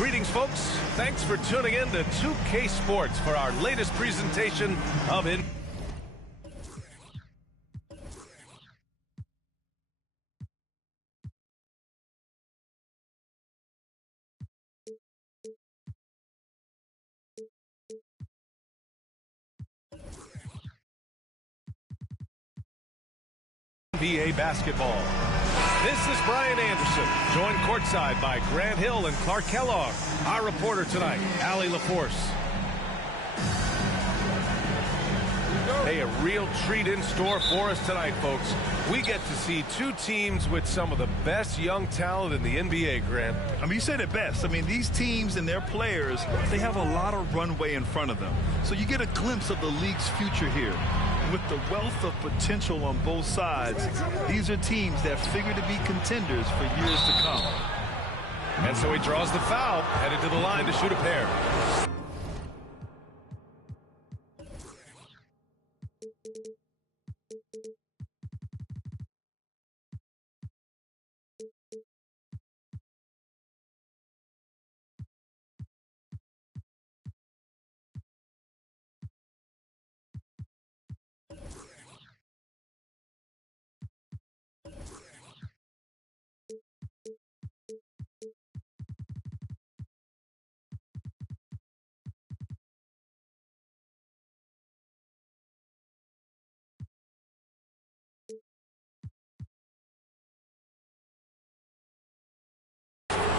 Greetings, folks. Thanks for tuning in to 2K Sports for our latest presentation of NBA basketball. This is Brian Anderson, joined courtside by Grant Hill and Clark Kellogg. Our reporter tonight, Allie LaForce. Hey, a real treat in store for us tonight, folks. We get to see two teams with some of the best young talent in the NBA, Grant. I mean, you said it best. I mean, these teams and their players, they have a lot of runway in front of them. So you get a glimpse of the league's future here. With the wealth of potential on both sides, these are teams that figure to be contenders for years to come. And so he draws the foul, headed to the line to shoot a pair.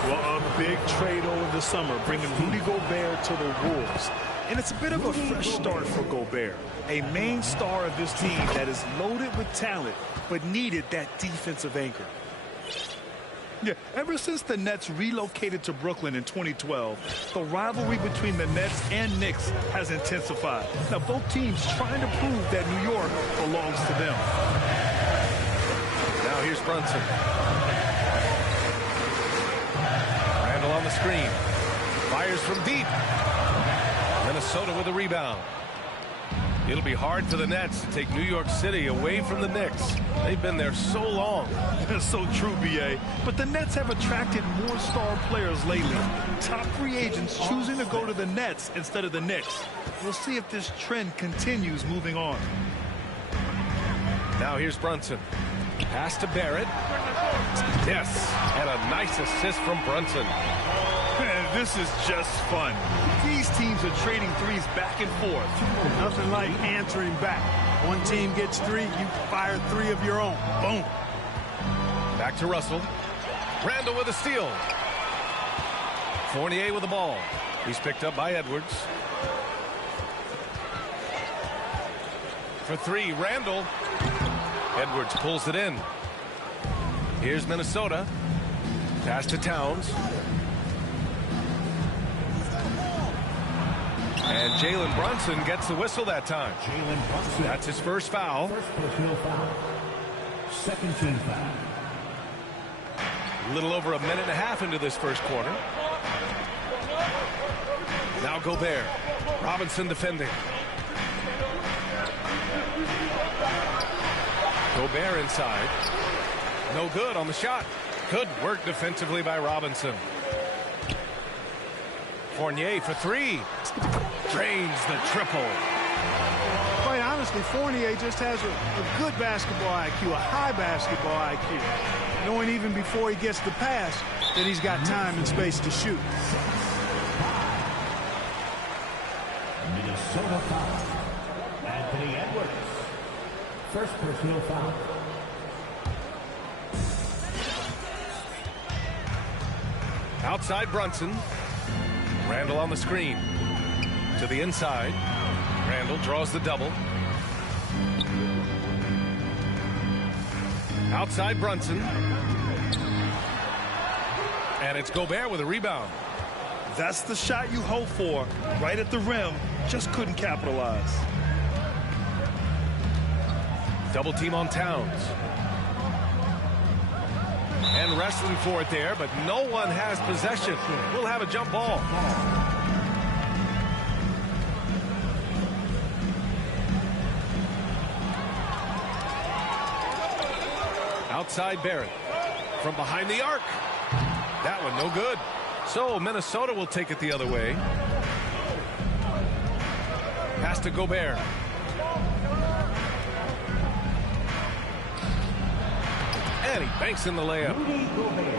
Well, a big trade over the summer, bringing Rudy Gobert to the Wolves. And it's a bit of a fresh start for Gobert, a main star of this team that is loaded with talent, but needed that defensive anchor. Yeah, ever since the Nets relocated to Brooklyn in 2012, the rivalry between the Nets and Knicks has intensified. Now, both teams trying to prove that New York belongs to them. Now here's Brunson. Randall on the screen. Fires from deep. Minnesota with a rebound. It'll be hard for the Nets to take New York City away from the Knicks. They've been there so long. That's so true, B.A. But the Nets have attracted more star players lately. Top free agents choosing to go to the Nets instead of the Knicks. We'll see if this trend continues moving on. Now here's Brunson. Pass to Barrett. Yes, and a nice assist from Brunson. Man, this is just fun. These teams are trading threes back and forth. Nothing like answering back. One team gets three, you fire three of your own. Boom. Back to Russell. Randall with a steal. Fournier with the ball. He's picked up by Edwards. For three, Randall. Edwards pulls it in. Here's Minnesota. Pass to Towns. And Jalen Brunson gets the whistle that time. That's his first foul. First personal foul. Second team foul. A little over a minute and a half into this first quarter. Now Gobert. Robinson defending. Gobert inside. No good on the shot. Good work defensively by Robinson. Fournier for three. Drains the triple. Quite honestly, Fournier just has a good basketball IQ, a high basketball IQ. Knowing even before he gets the pass that he's got time and space to shoot. Minnesota foul. Anthony Edwards. First personal foul. Outside Brunson. Randall on the screen. To the inside. Randall draws the double. Outside Brunson. And it's Gobert with a rebound. That's the shot you hope for. Right at the rim. Just couldn't capitalize. Double team on Towns. And wrestling for it there, but no one has possession. We'll have a jump ball. Outside Barrett. From behind the arc. That one no good. So Minnesota will take it the other way. Pass to Gobert. And he banks in the layup.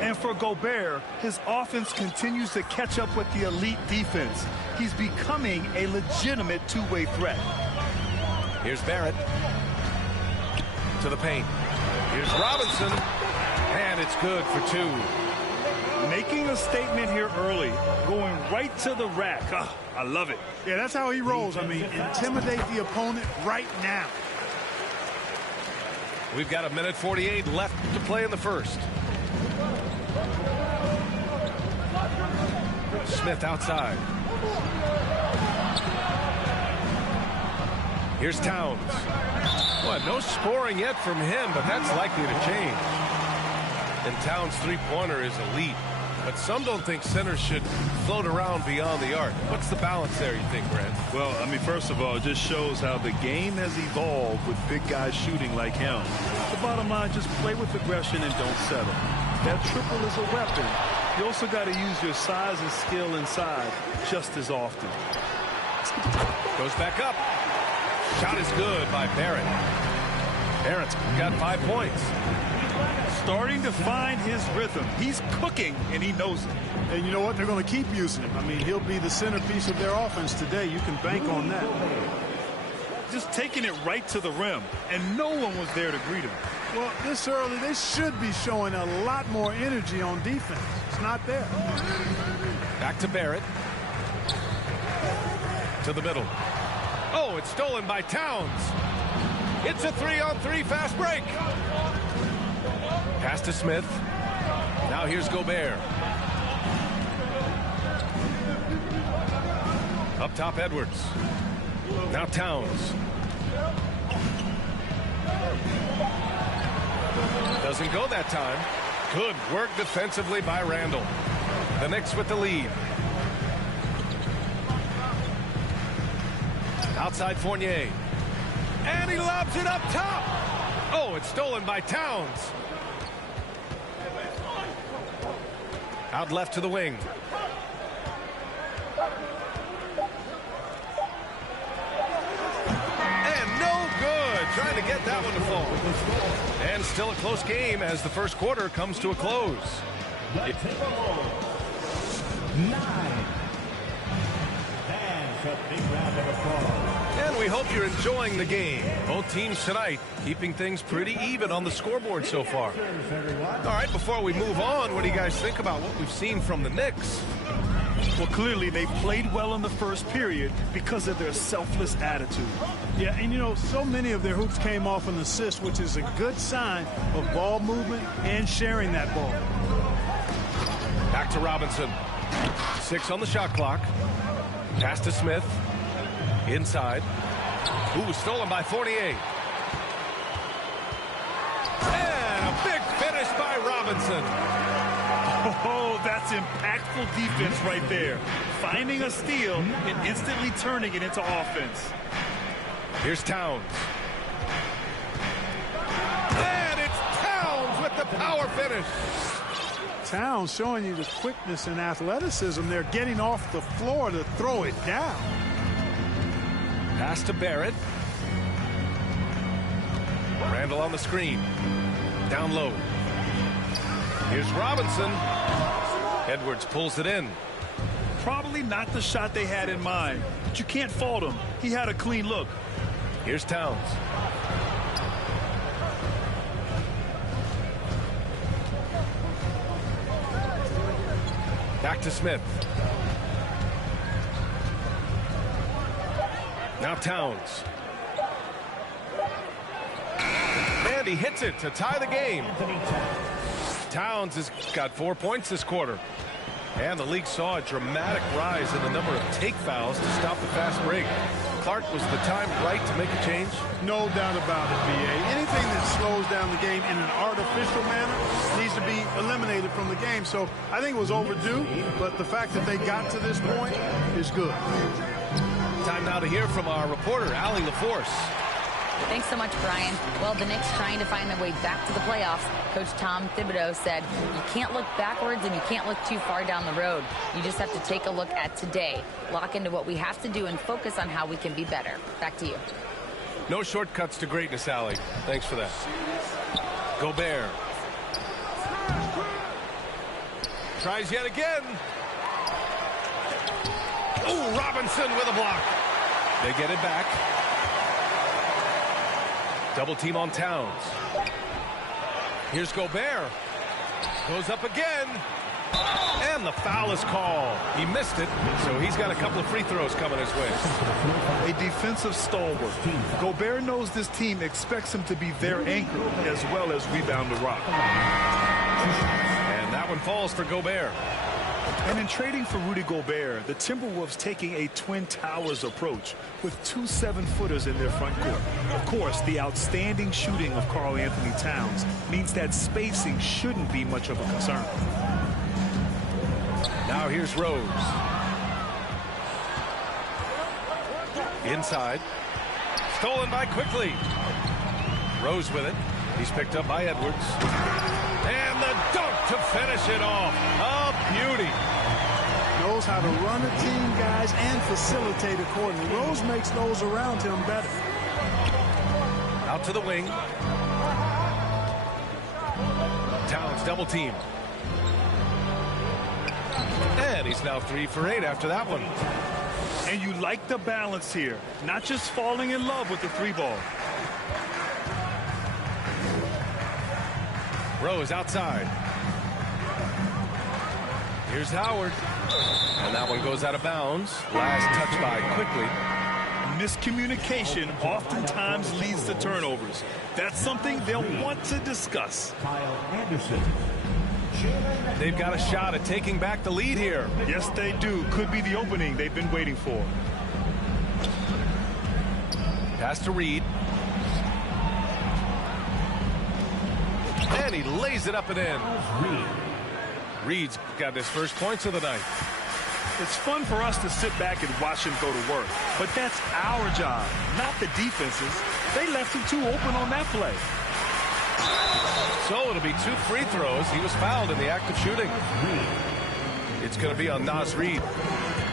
And for Gobert, his offense continues to catch up with the elite defense. He's becoming a legitimate two-way threat. Here's Barrett. To the paint. Here's Robinson. And it's good for two. Making a statement here early. Going right to the rack. Oh, I love it. Yeah, that's how he rolls. I mean, intimidate the opponent right now. We've got 1:48 left to play in the first. Smith outside. Here's Towns. Well, no scoring yet from him, but that's likely to change. And Towns' three-pointer is elite. But some don't think centers should float around beyond the arc. What's the balance there, you think, Brent? Well, I mean, first of all, it just shows how the game has evolved with big guys shooting like him. The bottom line, just play with aggression and don't settle. That triple is a weapon. You also got to use your size and skill inside just as often. Goes back up. Shot is good by Barrett. Barrett's got 5 points. Starting to find his rhythm. He's cooking, and he knows it. And you know what? They're going to keep using him. I mean, he'll be the centerpiece of their offense today. You can bank on that. Just taking it right to the rim, and no one was there to greet him. Well, this early, they should be showing a lot more energy on defense. It's not there. Back to Barrett. To the middle. Oh, it's stolen by Towns. It's a 3-on-3 fast break. Pass to Smith. Now here's Gobert. Up top, Edwards. Now Towns. Doesn't go that time. Good work defensively by Randall. The Knicks with the lead. Outside Fournier. And he lobs it up top. Oh, it's stolen by Towns. Out left to the wing. And no good. Trying to get that one to fall. And still a close game as the first quarter comes to a close. 9. Fans, a big round of applause. And we hope you're enjoying the game. Both teams tonight keeping things pretty even on the scoreboard so far. All right, before we move on, what do you guys think about what we've seen from the Knicks? Well, clearly they played well in the first period because of their selfless attitude. Yeah, and you know, so many of their hoops came off an assist, which is a good sign of ball movement and sharing that ball. Back to Robinson. 6 on the shot clock. Pass to Smith. Inside. Ooh, stolen by Fournier. And a big finish by Robinson. Oh, that's impactful defense right there. Finding a steal and instantly turning it into offense. Here's Towns. And it's Towns with the power finish. Towns showing you the quickness and athleticism. They're getting off the floor to throw it down. Pass to Barrett. Randall on the screen. Down low. Here's Robinson. Edwards pulls it in. Probably not the shot they had in mind, but you can't fault him. He had a clean look. Here's Towns. Back to Smith. Now Towns. And he hits it to tie the game. Towns has got 4 points this quarter. And the league saw a dramatic rise in the number of take fouls to stop the fast break. Clark, was the time right to make a change? No doubt about it, B.A. Anything that slows down the game in an artificial manner needs to be eliminated from the game. So I think it was overdue, but the fact that they got to this point is good. Time now to hear from our reporter, Allie LaForce. Thanks so much, Brian. Well, the Knicks trying to find their way back to the playoffs. Coach Tom Thibodeau said, you can't look backwards and you can't look too far down the road. You just have to take a look at today, lock into what we have to do, and focus on how we can be better. Back to you. No shortcuts to greatness, Allie. Thanks for that. Gobert. Tries yet again. Oh, Robinson with a block. They get it back. Double team on Towns. Here's Gobert. Goes up again. And the foul is called. He missed it, so he's got a couple of free throws coming his way. A defensive stalwart. Gobert knows this team expects him to be their anchor as well as rebound the rock. And that one falls for Gobert. And in trading for Rudy Gobert, the Timberwolves taking a Twin Towers approach with 2 7-footers in their front court. Of course, the outstanding shooting of Karl Anthony Towns means that spacing shouldn't be much of a concern. Now here's Rose. Inside. Stolen by Quickly. Rose with it. He's picked up by Edwards. And the dunk to finish it off. A beauty. Knows how to run a team, guys, and facilitate accordingly. Rose makes those around him better. Out to the wing. Towns double team. And he's now 3 for 8 after that one. And you like the balance here, not just falling in love with the 3-ball. Rose outside. Here's Howard. And that one goes out of bounds. Last touch by Quickly. Miscommunication oftentimes leads to turnovers. That's something they'll want to discuss. Kyle Anderson. They've got a shot at taking back the lead here. Yes, they do. Could be the opening they've been waiting for. Pass to Reed. And he lays it up and in. Reed's got his first points of the night. It's fun for us to sit back and watch him go to work. But that's our job, not the defense's. They left him too open on that play. So it'll be 2 free throws. He was fouled in the act of shooting. It's going to be on Naz Reid.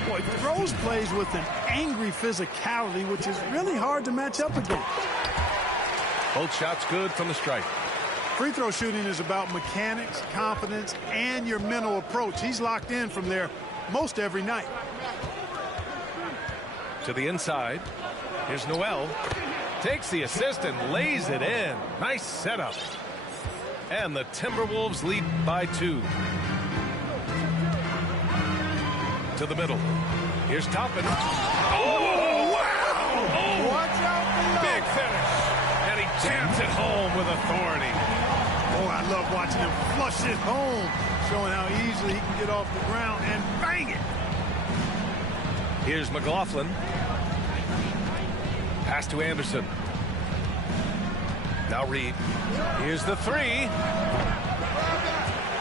Boy, Rose plays with an angry physicality, which is really hard to match up against. Both shots good from the stripe. Free throw shooting is about mechanics, confidence, and your mental approach. He's locked in from there most every night. To the inside. Here's Noel. Takes the assist and lays it in. Nice setup. And the Timberwolves lead by 2. To the middle. Here's Toppin. Oh, wow! Oh, watch out below. Big finish. And he jams it home with authority. Oh, I love watching him flush it home, showing how easily he can get off the ground and bang it. Here's McLaughlin. Pass to Anderson. Now Reed. Here's the 3.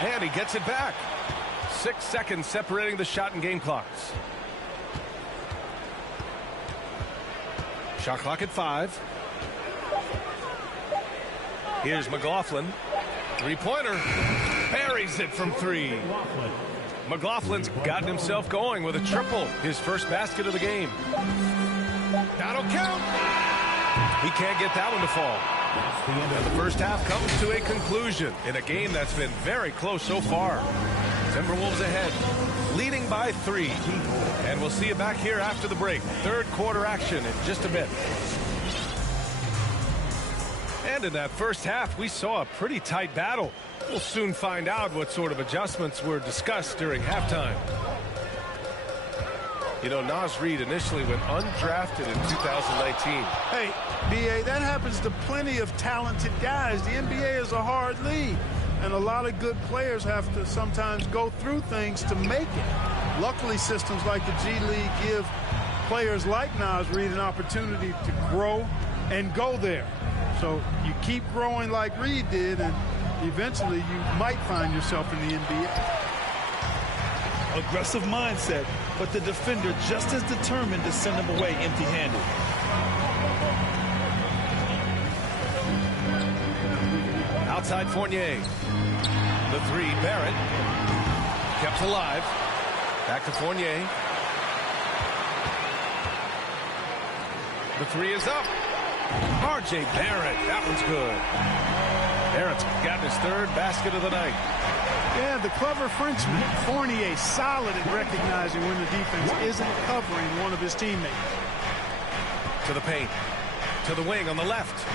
And he gets it back. 6 seconds separating the shot and game clocks. Shot clock at 5. Here's McLaughlin. 3-pointer. Buries it from 3. McLaughlin's gotten himself going with a triple. His first basket of the game. That'll count. He can't get that one to fall. And the first half comes to a conclusion in a game that's been very close so far. Timberwolves ahead, leading by 3. And we'll see you back here after the break. Third quarter action in just a bit. And in that first half, we saw a pretty tight battle. We'll soon find out what sort of adjustments were discussed during halftime. You know, Naz Reid initially went undrafted in 2019. Hey, B.A., that happens to plenty of talented guys. The NBA is a hard league, and a lot of good players have to sometimes go through things to make it. Luckily, systems like the G League give players like Naz Reid an opportunity to grow and go there. So you keep growing like Reid did, and eventually you might find yourself in the NBA. Aggressive mindset, but the defender just as determined to send him away empty-handed. Outside Fournier. The three, Barrett. Kept alive. Back to Fournier. The three is up. R.J. Barrett. That one's good. Barrett's got his third basket of the night. Yeah, the clever Frenchman. Fournier solid at recognizing when the defense isn't covering one of his teammates. To the paint. To the wing on the left.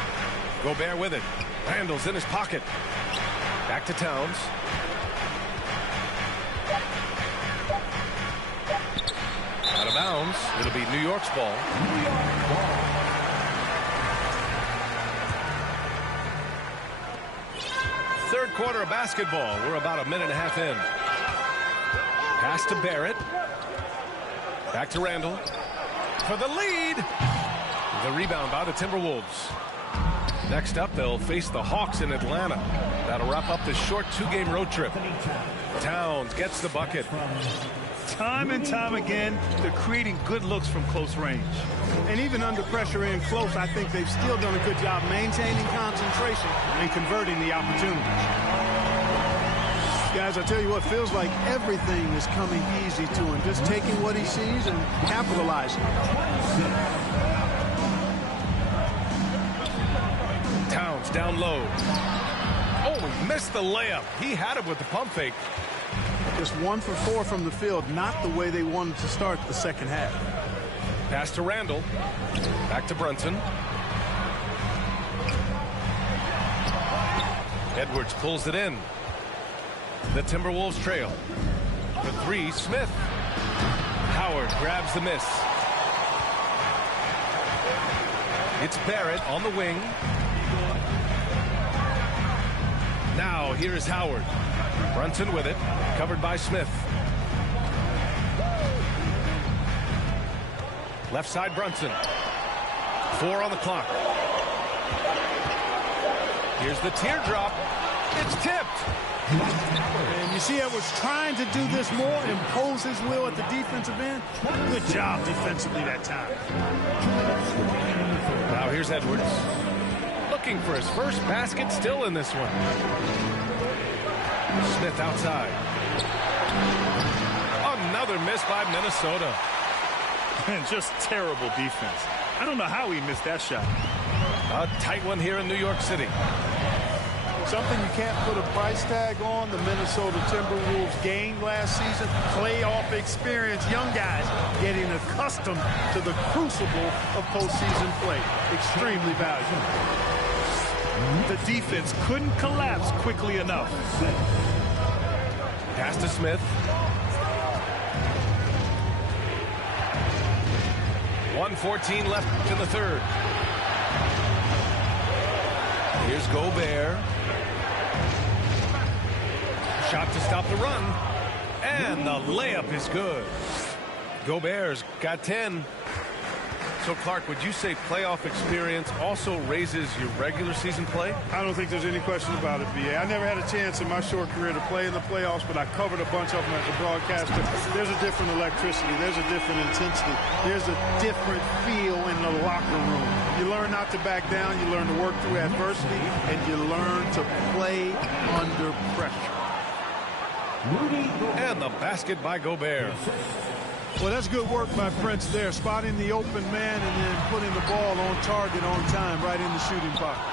Gobert with it. Randall's in his pocket. Back to Towns. Out of bounds. It'll be New York's ball. Third quarter of basketball. We're about a minute and a half in. Pass to Barrett. Back to Randall. For the lead. The rebound by the Timberwolves. Next up, they'll face the Hawks in Atlanta. That'll wrap up this short two-game road trip. Towns gets the bucket. Time and time again, they're creating good looks from close range. And even under pressure in close, I think they've still done a good job maintaining concentration and converting the opportunities. Guys, I tell you what, feels like everything is coming easy to him. Just taking what he sees and capitalizing. Towns down low. Oh, he missed the layup. He had it with the pump fake. Just 1 for 4 from the field, not the way they wanted to start the second half. Pass to Randall. Back to Brunson. Edwards pulls it in. The Timberwolves trail. The three, Smith. Howard grabs the miss. It's Barrett on the wing. Now here is Howard. Brunson with it. Covered by Smith. Left side Brunson. 4 on the clock. Here's the teardrop. It's tipped. And you see Edwards trying to do this more, impose his will at the defensive end. Good job defensively that time. Now here's Edwards. Looking for his first basket, still in this one. Smith outside. Another miss by Minnesota. And just terrible defense. I don't know how he missed that shot. A tight one here in New York City. Something you can't put a price tag on. The Minnesota Timberwolves gained last season. Playoff experience. Young guys getting accustomed to the crucible of postseason play. Extremely valuable. The defense couldn't collapse quickly enough. Pass to Smith. 1:14 left in the third. Here's Gobert. Shot to stop the run. And the layup is good. Gobert's got 10. So, Clark, would you say playoff experience also raises your regular season play? I don't think there's any question about it, B.A. I never had a chance in my short career to play in the playoffs, but I covered a bunch of them as a broadcaster. There's a different electricity. There's a different intensity. There's a different feel in the locker room. You learn not to back down. You learn to work through adversity, and you learn to play under pressure. And the basket by Gobert. Well, that's good work by Prince there, spotting the open man and then putting the ball on target on time right in the shooting pocket.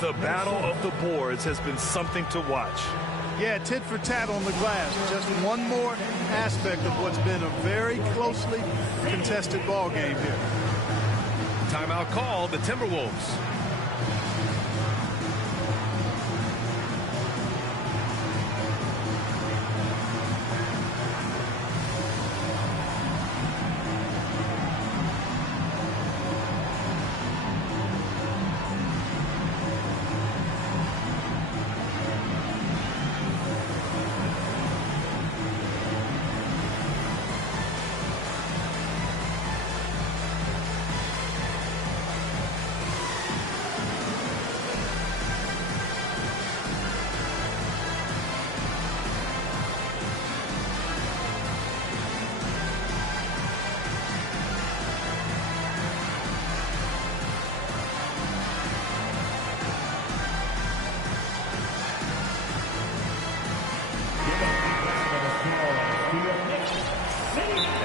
The battle of the boards has been something to watch. Yeah, tit for tat on the glass. Just one more aspect of what's been a very closely contested ball game here. Timeout called, the Timberwolves.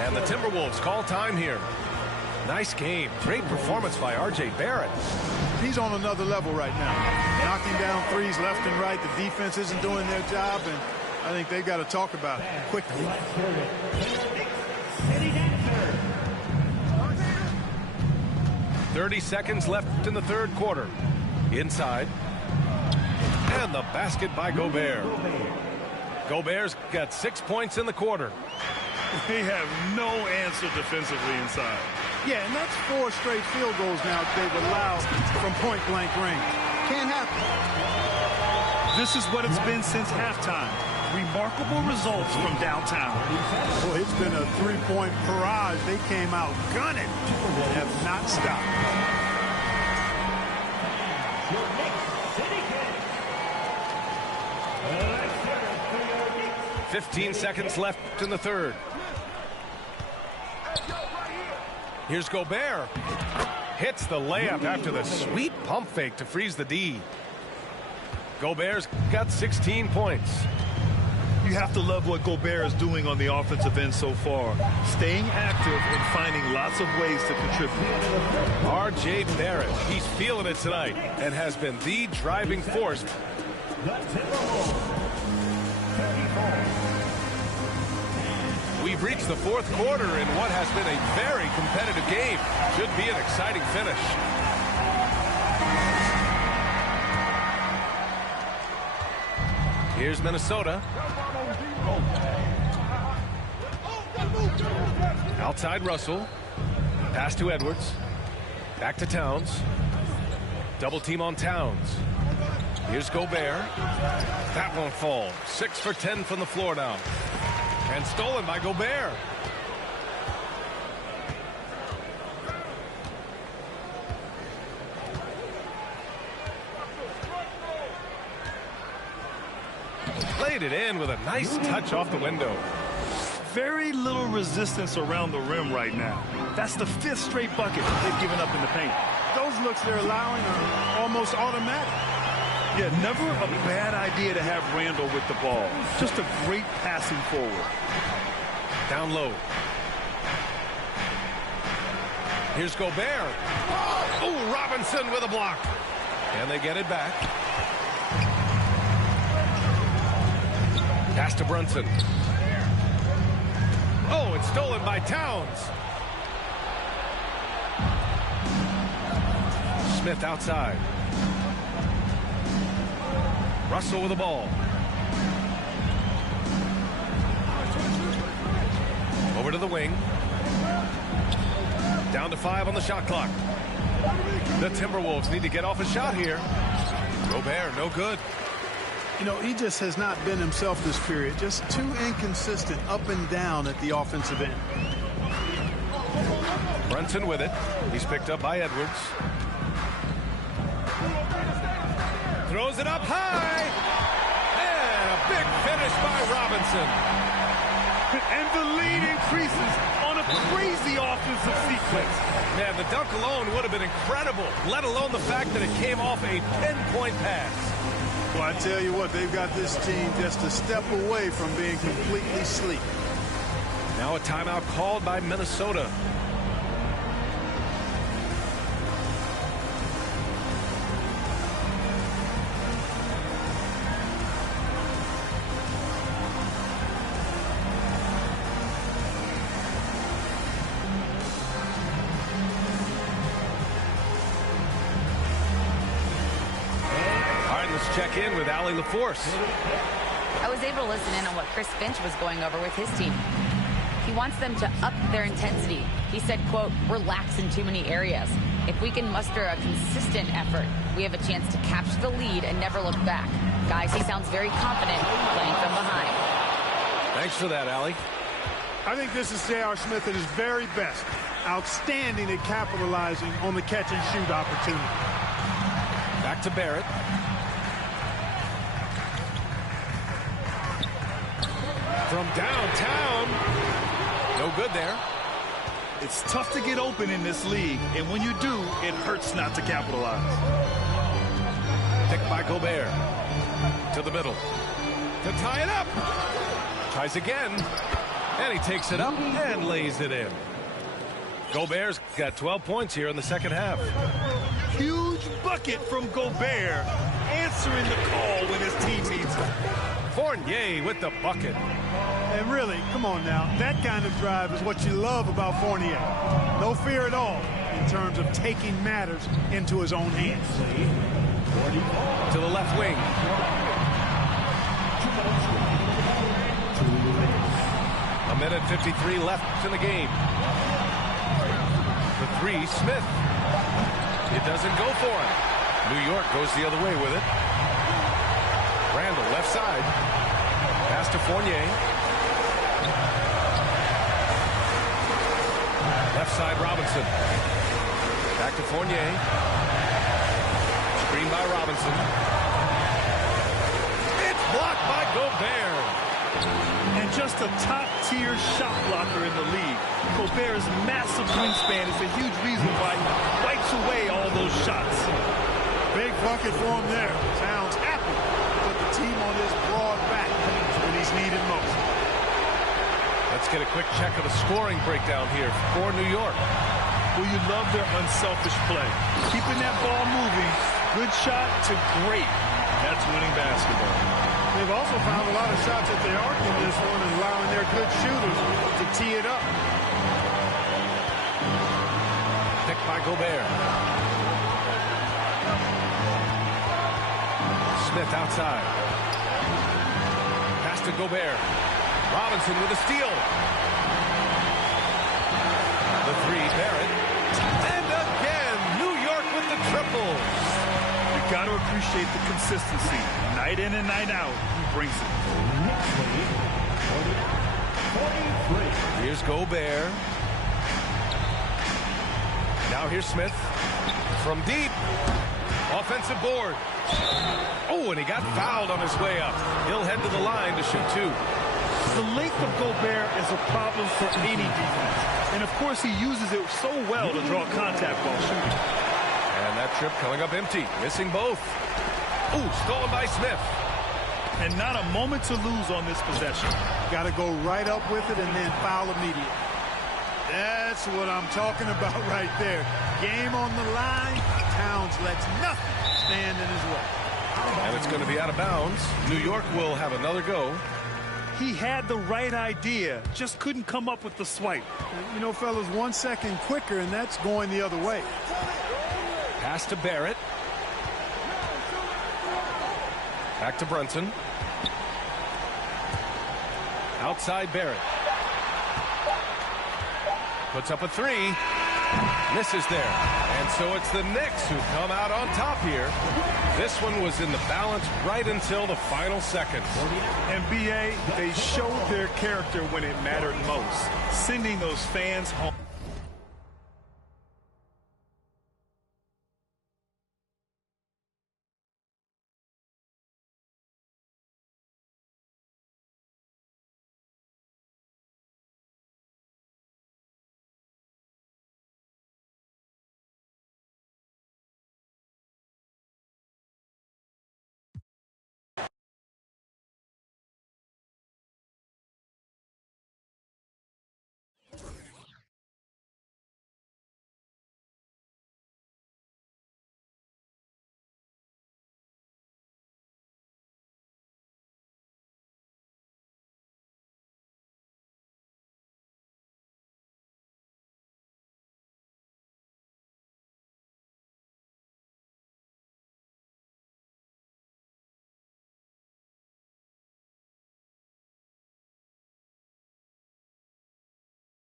And the Timberwolves call time here. Nice game. Great performance by R.J. Barrett. He's on another level right now. Knocking down threes left and right. The defense isn't doing their job, and I think they've got to talk about it quickly. 30 seconds left in the third quarter. Inside. And the basket by Gobert. Gobert's got 6 points in the quarter. They have no answer defensively inside. Yeah, and that's 4 straight field goals now they've allowed from point-blank range. Can't happen. This is what it's been since halftime. Remarkable results from downtown. Boy, it's been a 3-point barrage. They came out gunning and have not stopped. Your 15 seconds left in the third. Here's Gobert. Hits the layup after the sweet pump fake to freeze the D. Gobert's got 16 points. You have to love what Gobert is doing on the offensive end so far. Staying active and finding lots of ways to contribute. R.J. Barrett, he's feeling it tonight and has been the driving force. We've reached the fourth quarter in what has been a very competitive game. Should be an exciting finish. Here's Minnesota. Outside Russell. Pass to Edwards. Back to Towns. Double team on Towns. Here's Gobert. That won't fall. 6 for 10 from the floor now. And stolen by Gobert. Played it in with a nice touch off the window. Very little resistance around the rim right now. That's the 5th straight bucket they've given up in the paint. Those looks they're allowing are almost automatic. Yeah, never a bad idea to have Randall with the ball. Just a great passing forward. Down low. Here's Gobert. Oh, Robinson with a block. And they get it back. Pass to Brunson. Oh, it's stolen by Towns. Smith outside. Russell with the ball. Over to the wing. Down to 5 on the shot clock. The Timberwolves need to get off a shot here. Gobert, no good. You know, he just has not been himself this period. Just too inconsistent up and down at the offensive end. Brunson with it. He's picked up by Edwards. Throws it up high. And a big finish by Robinson. And the lead increases on a crazy offensive sequence. Man, the dunk alone would have been incredible, let alone the fact that it came off a pinpoint pass. Well, I tell you what, they've got this team just a step away from being completely sleepy. Now a timeout called by Minnesota. Check in with Allie LaForce. I was able to listen in on what Chris Finch was going over with his team. He wants them to up their intensity. He said, quote, relax in too many areas. If we can muster a consistent effort, we have a chance to capture the lead and never look back. Guys, he sounds very confident playing from behind. Thanks for that, Allie. I think this is J.R. Smith at his very best. Outstanding at capitalizing on the catch-and-shoot opportunity. Back to Barrett. From downtown. No good there. It's tough to get open in this league, and when you do, it hurts not to capitalize. Picked by Gobert. To the middle. To tie it up. Tries again. And he takes it up and lays it in. Gobert's got 12 points here in the second half. Huge bucket from Gobert, answering the call when his team needs it. Fournier with the bucket. And really, come on now, that kind of drive is what you love about Fournier. No fear at all in terms of taking matters into his own hands. To the left wing. A minute 53 left in the game. The three, Smith. It doesn't go for him. New York goes the other way with it. Randall, left side. Pass to Fournier. Left side, Robinson. Back to Fournier. Screen by Robinson. It's blocked by Gobert. And just a top-tier shot blocker in the league. Gobert's massive wingspan is a huge reason why he wipes away all those shots. Big bucket for him there. Towns happy to put the team on his broad back when he's needed most. Let's get a quick check of the scoring breakdown here for New York. Well, you love their unselfish play. Keeping that ball moving, good shot to great. That's winning basketball. They've also found a lot of shots at the arc in this one and allowing their good shooters to tee it up. Picked by Gobert. Smith outside. Pass to Gobert. Robinson with a steal. The three, Barrett. And again, New York with the triples. You got to appreciate the consistency. Night in and night out, he brings it. Here's Gobert. Now here's Smith. From deep. Offensive board. Oh, and he got fouled on his way up. He'll head to the line to shoot two. The length of Gobert is a problem for any defense. And, of course, he uses it so well to draw contact while shooting. And that trip coming up empty. Missing both. Ooh, stolen by Smith. And not a moment to lose on this possession. Got to go right up with it and then foul immediately. That's what I'm talking about right there. Game on the line. Towns lets nothing stand in his way. And it's going to be out of bounds. New York will have another go. He had the right idea, just couldn't come up with the swipe. You know, fellas, 1 second quicker, and that's going the other way. Pass to Barrett. Back to Brunson. Outside Barrett. Puts up a three. Misses there. And so it's the Knicks who come out on top here. This one was in the balance right until the final seconds. NBA, they showed their character when it mattered most, sending those fans home.